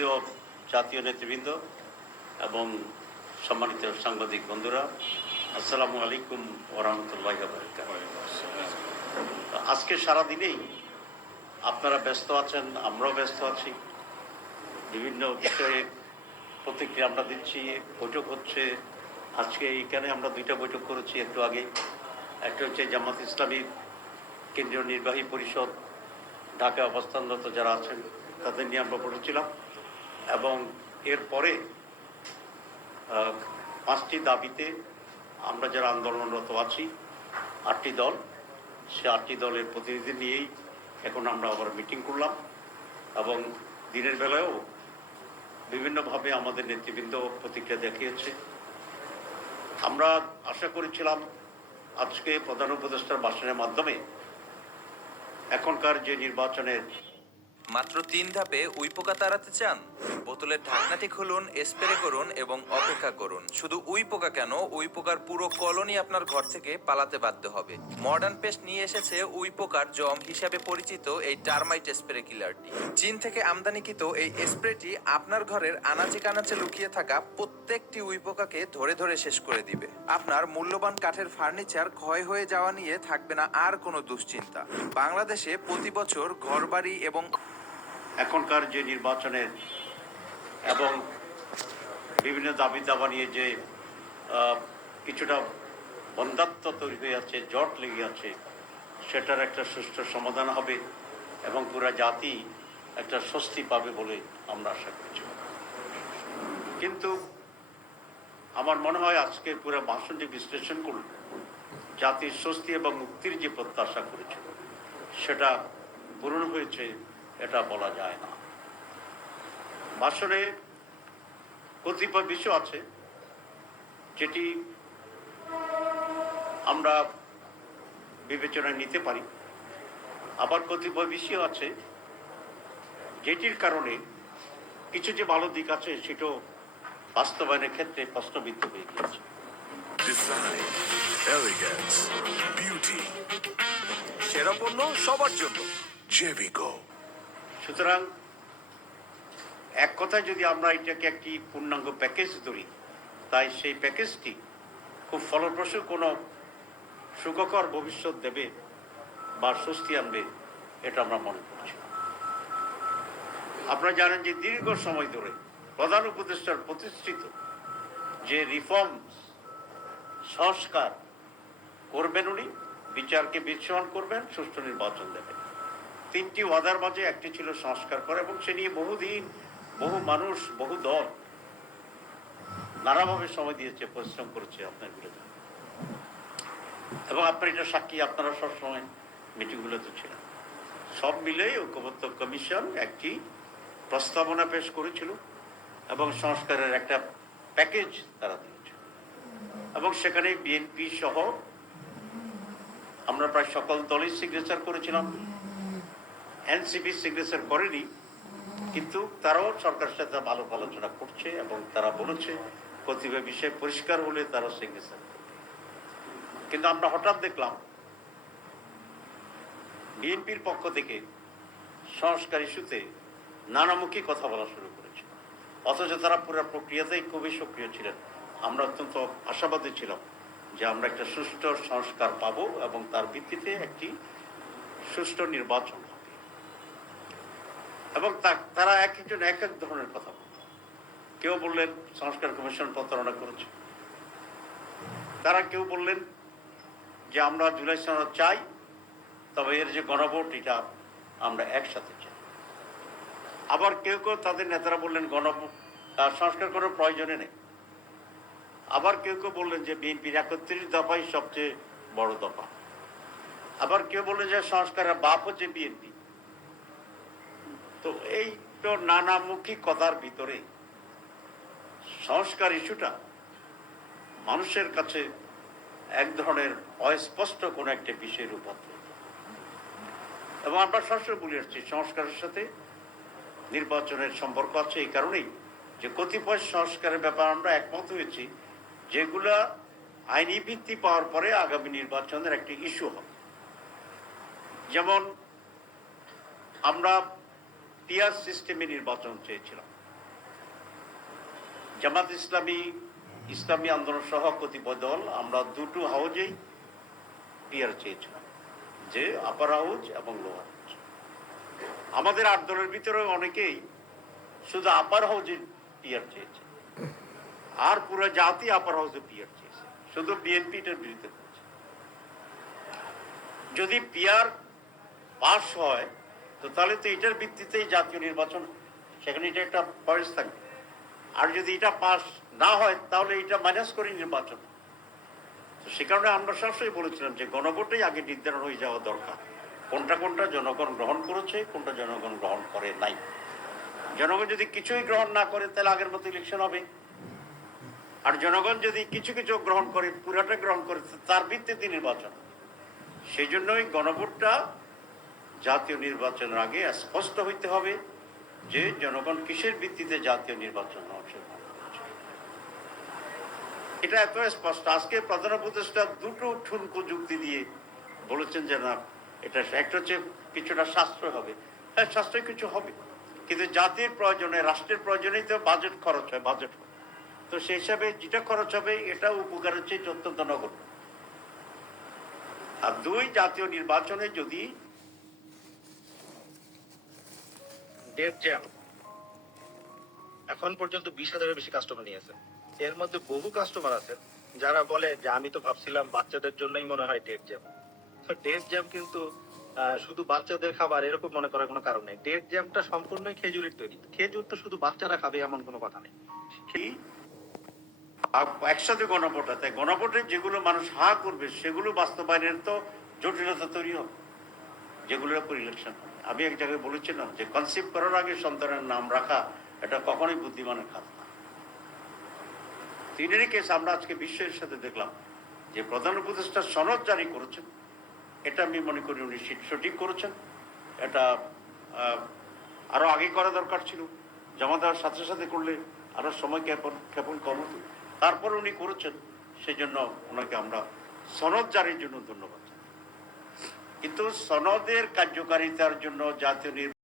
শ্রদ্ধেয় জাতীয় নেতৃবৃন্দ এবং সম্মানিত সাংবাদিক বন্ধুরা, আসসালামু আলাইকুম ওরহমতুল্লাহ আজকে সারাদিনেই আপনারা ব্যস্ত আছেন, আমরাও ব্যস্ত আছি। বিভিন্ন বিষয়ে প্রতিক্রিয়া আমরা দিচ্ছি, বৈঠক হচ্ছে। আজকে এইখানে আমরা দুইটা বৈঠক করেছি একটু আগে। একটা হচ্ছে জামাত ইসলামীর কেন্দ্রীয় নির্বাহী পরিষদ ঢাকা অবস্থানরত যারা আছেন, তাদের নিয়ে আমরা বলেছিলাম এবং এরপরে পাঁচটি দাবিতে আমরা যারা আন্দোলনরত আছি, আটটি দল, সে আটটি দলের প্রতিনিধি নিয়েই এখন আমরা আবার মিটিং করলাম এবং দিনের বেলায়ও বিভিন্নভাবে আমাদের নেতৃবৃন্দ প্রতিক্রিয়া দেখিয়েছে। আমরা আশা করেছিলাম আজকে প্রধান উপদেষ্টার ভাষণের মাধ্যমে এখনকার যে নির্বাচনের মাত্র তিন ধাপে উইপোকা তাড়াতে চান? বোতলের ঢাকনাটি খুলুন, স্প্রে করুন এবং অপেক্ষা করুন। শুধু উইপোকা কেন? উইপোকার পুরো কলোনি আপনার ঘর থেকে পালাতে বাধ্য হবে। মডার্ন পেস্ট নিয়ে এসেছে উইপোকার জম হিসাবে পরিচিত এই টার্মাইট স্প্রে কিলারটি। চীন থেকে আমদানিকৃত এই স্প্রেটি আপনার ঘরের আনাচে কানাচে লুকিয়ে থাকা প্রত্যেকটি উইপোকাকে ধরে ধরে শেষ করে দিবে। আপনার মূল্যবান কাঠের ফার্নিচার ক্ষয় হয়ে যাওয়া নিয়ে থাকবে না আর কোনো দুশ্চিন্তা। বাংলাদেশে প্রতি বছর ঘরবাড়ি এবং এখনকার যে নির্বাচনের এবং বিভিন্ন দাবি দাবা নিয়ে যে কিছুটা বন্ধাত্ম তৈরি হয়ে আছে, জট লেগে আছে, সেটার একটা সুষ্ঠু সমাধান হবে এবং পুরা জাতি একটা স্বস্তি পাবে বলে আমরা আশা করছি। কিন্তু আমার মনে হয় আজকের পুরো ভাষণটি বিশ্লেষণ করুন, জাতির স্বস্তি এবং মুক্তির যে প্রত্যাশা করেছিল সেটা পূরণ হয়েছে এটা বলা যায় না। ভাষণে কতিপয় বিষয় আছে, যেটি আমরা বিবেচনায় নিতে পারি। আবার কতিপয় বিষয় আছে, যেটির কারণে কিছু যে ভালো দিক আছে, সেটাও বাস্তবায়নের ক্ষেত্রে প্রশ্নবিদ্ধ হয়ে গিয়েছে। সেরা পণ্য সবার জন্য। Jevico. সুতরাং, এক কথায় যদি আমরা এটাকে একটি পূর্ণাঙ্গ প্যাকেজ ধরি, তাই সেই প্যাকেজটি খুব ফলপ্রসূ কোনো সুখকর ভবিষ্যৎ দেবে বা স্বস্তি আনবে, এটা আমরা মনে করছি আপনারা জানেন যে দীর্ঘ সময় ধরে প্রধান উপদেষ্টার প্রতিষ্ঠিত যে রিফর্ম সংস্কার করবেন উনি, বিচারকে বিচ্ছমান করবেন, সুষ্ঠু নির্বাচন দেবেন। তিনটি ওয়াদার মাঝে একটি ছিল সংস্কার করা এবং সে নিয়ে বহুদিন বহু মানুষ, বহু দল নানাভাবে সময় দিয়েছে, পরিশ্রম করেছে আপনার বিরুদ্ধে। এবং আপনার এটা সাক্ষী, আপনারা সবসময় মিটিংগুলোতে ছিলেন। সব মিলেই ঐক্যবদ্ধ কমিশন একটি প্রস্তাবনা পেশ করেছিল এবং সংস্কারের একটা প্যাকেজ তারা দিয়েছে। এবং সেখানে বিএনপি সহ আমরা প্রায় সকল দলই সিগনেচার করেছিলাম। এনসিপি সিগনেচার করেনি, কিন্তু তারাও সরকারের সাথে ভালো আলোচনা করছে এবং তারা বলেছে, প্রতিভা বিষয় পরিষ্কার হলে তারা সিগনেচার কিন্তু আমরা হঠাৎ দেখলাম, বিএনপির পক্ষ থেকে সংস্কার ইস্যুতে নানামুখী কথা বলা শুরু করেছে। অথচ তারা পুরো প্রক্রিয়াতেই খুবই সক্রিয় ছিলেন। আমরা অত্যন্ত আশাবাদী ছিলাম যে আমরা একটা সুষ্ঠু সংস্কার পাবো এবং তার ভিত্তিতে একটি সুষ্ঠু নির্বাচন এবং তারা এক একজন এক এক ধরনের কথা বলল কেউ বললেন, সংস্কার কমিশন প্রতারণা করেছে। তারা কেউ বললেন যে, আমরা জুলাই সনদ চাই, তবে এর যে গণভোট, এটা আমরা একসাথে চাই। আবার কেউ কেউ তাদের নেতারা বললেন, গণভোট সংস্কার করার প্রয়োজনে নেই। আবার কেউ কেউ বললেন যে, বিএনপির একত্রিশ দফাই সবচেয়ে বড় দফা। আবার কেউ বললেন যে, সংস্কারের বাপ হচ্ছে বিএনপি। তো এই তো নানামুখী কথার ভিতরে সংস্কার ইস্যুটা মানুষের কাছে এক ধরনের অস্পষ্ট কোনো একটা বিষয়ের রূপান্তর এবং আমরা সবসময় বলে আসছি, সংস্কারের সাথে নির্বাচনের সম্পর্ক আছে এই কারণেই যে কতিপয় সংস্কারের ব্যাপার আমরা একমত হয়েছি, যেগুলা আইনি ভিত্তি পাওয়ার পরে আগামী নির্বাচনের একটি ইস্যু হবে। যেমন আমরা পিয়ার সিস্টেমে নির্বাচন চেয়েছিলাম। জামাত ইসলামী ইসলামী আন্দোলন সহ কতিপয় দল আমরা দুটো হাউজেই পিয়ার চেয়েছিলাম, যে আপার হাউজ এবং লোয়ার হাউজ আমাদের আট দলের ভিতরে অনেকেই শুধু আপার হাউজে পিয়ার চেয়েছে, আর পুরো জাতি আপার হাউসে পিয়ার চেয়েছে, শুধু বিএনপি বিরুদ্ধে। যদি পিয়ার পাশ হয় তো তাহলে তো এটার ভিত্তিতেই জাতীয় নির্বাচন, সেখানে এটা একটা পয়েন্ট থাকবে। আর যদি এটা পাস না হয়, তাহলে এটা মাইনাস করে নির্বাচন। তো সে কারণে আমরা সবসময় বলেছিলাম যে গণভোটেই আগে নির্ধারণ হয়ে যাওয়া দরকার। কোনটা কোনটা জনগণ গ্রহণ করেছে, কোনটা জনগণ গ্রহণ করে নাই। জনগণ যদি কিছুই গ্রহণ না করে, তাহলে আগের মতো ইলেকশন হবে। আর জনগণ যদি কিছু কিছু গ্রহণ করে, পুরাটা গ্রহণ করে, তার ভিত্তিতে নির্বাচন। সেই জন্যই গণভোটটা জাতীয় নির্বাচনের আগে স্পষ্ট হইতে হবে যে জনগণ কিসের ভিত্তিতে জাতীয় নির্বাচন অংশগ্রহণ করছে। এটা এত স্পষ্ট। আজকে প্রধান উপদেষ্টা দুটো ঠুনকো যুক্তি দিয়ে বলেছেন যে না, এটা একটা হচ্ছে কিছুটা সাশ্রয় হবে। হ্যাঁ সাশ্রয় কিছু হবে। কিন্তু জাতির প্রয়োজনে, রাষ্ট্রের প্রয়োজনেই তো বাজেট খরচ হয় বাজেট তো সেই হিসাবে যেটা খরচ হবে, এটা উপকার হচ্ছে অত্যন্ত নগণ্য। আর দুই, জাতীয় নির্বাচনে যদি ডেট জ্যাম এখন পর্যন্ত বিশ হাজারের বেশি কাস্টমার নিয়েছে। এর মধ্যে বহু কাস্টমার আছে, যারা বলে যে, আমি তো ভাবছিলাম বাচ্চাদের জন্যই মনে হয় ডেট জ্যাম তো ডেট জ্যাম কিন্তু শুধু বাচ্চাদের খাবার এরকম মনে করার কোনো কারণ নেই। ডেট জ্যামটা সম্পূর্ণই খেজুরের তৈরি। খেজুর তো শুধু বাচ্চারা খাবে এমন কোনো কথা নেই। একসাথে। তাই গণভোটে যেগুলো মানুষ হা করবে, সেগুলো বাস্তবায়নের তো জটিলতা তৈরি হবে। যেগুলোর উপর ইলেকশন আমি এক জায়গায় বলেছিলাম যে কনসেপ্ট করার আগে সন্তানের নাম রাখা এটা কখনোই বুদ্ধিমানের কাজ না। তিনেরই কেস আমরা আজকে বিশ্বের সাথে দেখলাম যে প্রধান উপদেষ্টা সনদ জারি করেছেন। এটা আমি মনে করি উনি সঠিক- করেছেন। এটা আহ, আরও আগে করা দরকার ছিল। জমা দেওয়ার সাথে সাথে করলে আরও সময় ক্ষেপণ ক্ষেপণ কম হতো। তারপর উনি করেছেন। সেই জন্য ওনাকে আমরা সনদ জারির জন্য ধন্যবাদ। কিন্তু সনদের কার্যকারিতার জন্য জাতীয়